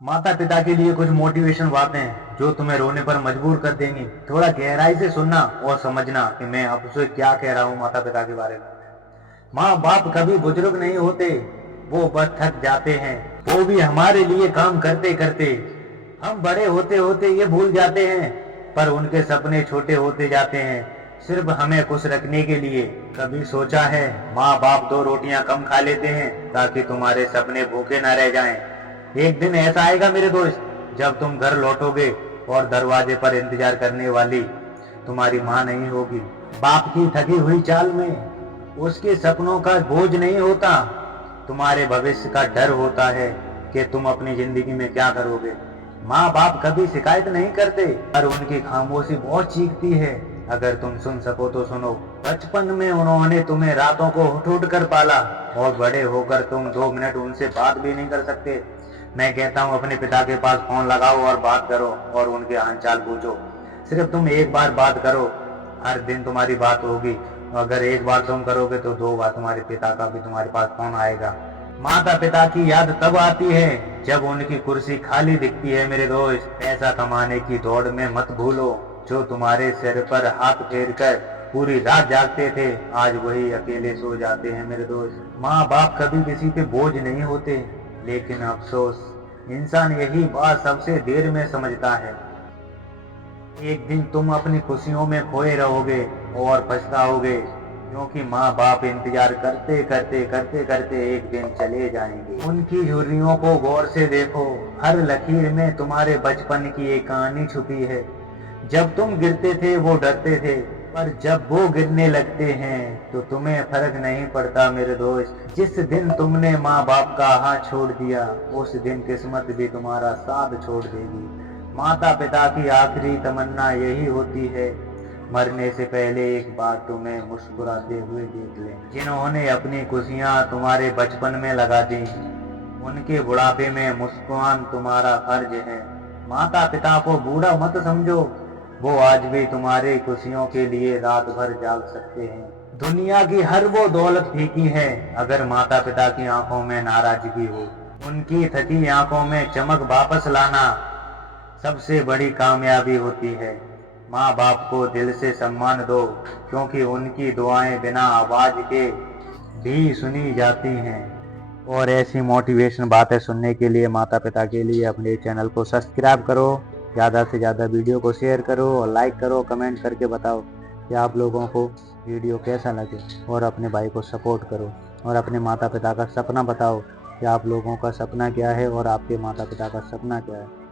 माता पिता के लिए कुछ मोटिवेशन बातें जो तुम्हें रोने पर मजबूर कर देंगी। थोड़ा गहराई से सुनना और समझना कि मैं आपसे क्या कह रहा हूँ माता पिता के बारे में। माँ बाप कभी बुजुर्ग नहीं होते, वो बस थक जाते हैं। वो भी हमारे लिए काम करते करते। हम बड़े होते होते ये भूल जाते हैं, पर उनके सपने छोटे होते जाते हैं, सिर्फ हमें खुश रखने के लिए। कभी सोचा है माँ बाप दो रोटियां कम खा लेते हैं ताकि तुम्हारे सपने भूखे ना रह जाएं। एक दिन ऐसा आएगा मेरे दोस्त, जब तुम घर लौटोगे और दरवाजे पर इंतजार करने वाली तुम्हारी माँ नहीं होगी। बाप की थकी हुई चाल में उसके सपनों का बोझ नहीं होता, तुम्हारे भविष्य का डर होता है कि तुम अपनी जिंदगी में क्या करोगे। माँ बाप कभी शिकायत नहीं करते, पर उनकी खामोशी बहुत चीखती है। अगर तुम सुन सको तो सुनो। बचपन में उन्होंने तुम्हें रातों को उठ उठ कर पाला, और बड़े होकर तुम 2 मिनट उनसे बात भी नहीं कर सकते। मैं कहता हूँ अपने पिता के पास फोन लगाओ और बात करो और उनके हालचाल पूछो। सिर्फ तुम एक बार बात करो, हर दिन तुम्हारी बात होगी। अगर एक बार तुम करोगे तो 2 बार तुम्हारे पिता का भी तुम्हारे पास फोन आएगा। माता पिता की याद तब आती है जब उनकी कुर्सी खाली दिखती है मेरे दोस्त। पैसा कमाने की दौड़ में मत भूलो, जो तुम्हारे सिर पर हाथ फेर कर पूरी रात जागते थे, आज वही अकेले सो जाते हैं मेरे दोस्त। माँ बाप कभी किसी पे बोझ नहीं होते, लेकिन अफसोस इंसान यही बात सबसे देर में समझता है। एक दिन तुम अपनी खुशियों में खोए रहोगे और पछताओगे, क्योंकि माँ बाप इंतजार करते करते करते करते एक दिन चले जाएंगे। उनकी झुर्रियों को गौर से देखो, हर लकीर में तुम्हारे बचपन की एक कहानी छुपी है। जब तुम गिरते थे वो डरते थे, पर जब वो गिरने लगते हैं तो तुम्हें फर्क नहीं पड़ता मेरे दोस्त। जिस दिन तुमने माँ बाप का हाथ छोड़ दिया, उस दिन किस्मत भी तुम्हारा साथ छोड़ देगी। माता पिता की आखिरी तमन्ना यही होती है, मरने से पहले एक बार तुम्हें मुस्कुराते हुए देख लें। जिन्होंने अपनी खुशियां तुम्हारे बचपन में लगा दी, उनके बुढ़ापे में मुस्कुरान तुम्हारा फर्ज है। माता पिता को बूढ़ा मत समझो, वो आज भी तुम्हारी खुशियों के लिए रात भर जाग सकते हैं। दुनिया की हर वो दौलत फीकी है अगर माता पिता की आंखों में नाराजगी हो। उनकी थकी आंखों में चमक वापस लाना सबसे बड़ी कामयाबी होती है। माँ बाप को दिल से सम्मान दो, क्योंकि उनकी दुआएं बिना आवाज के भी सुनी जाती हैं। और ऐसी मोटिवेशन बातें सुनने के लिए माता पिता के लिए अपने चैनल को सब्सक्राइब करो, ज़्यादा से ज़्यादा वीडियो को शेयर करो और लाइक करो। कमेंट करके बताओ कि आप लोगों को वीडियो कैसा लगे, और अपने भाई को सपोर्ट करो। और अपने माता पिता का सपना बताओ कि आप लोगों का सपना क्या है और आपके माता पिता का सपना क्या है।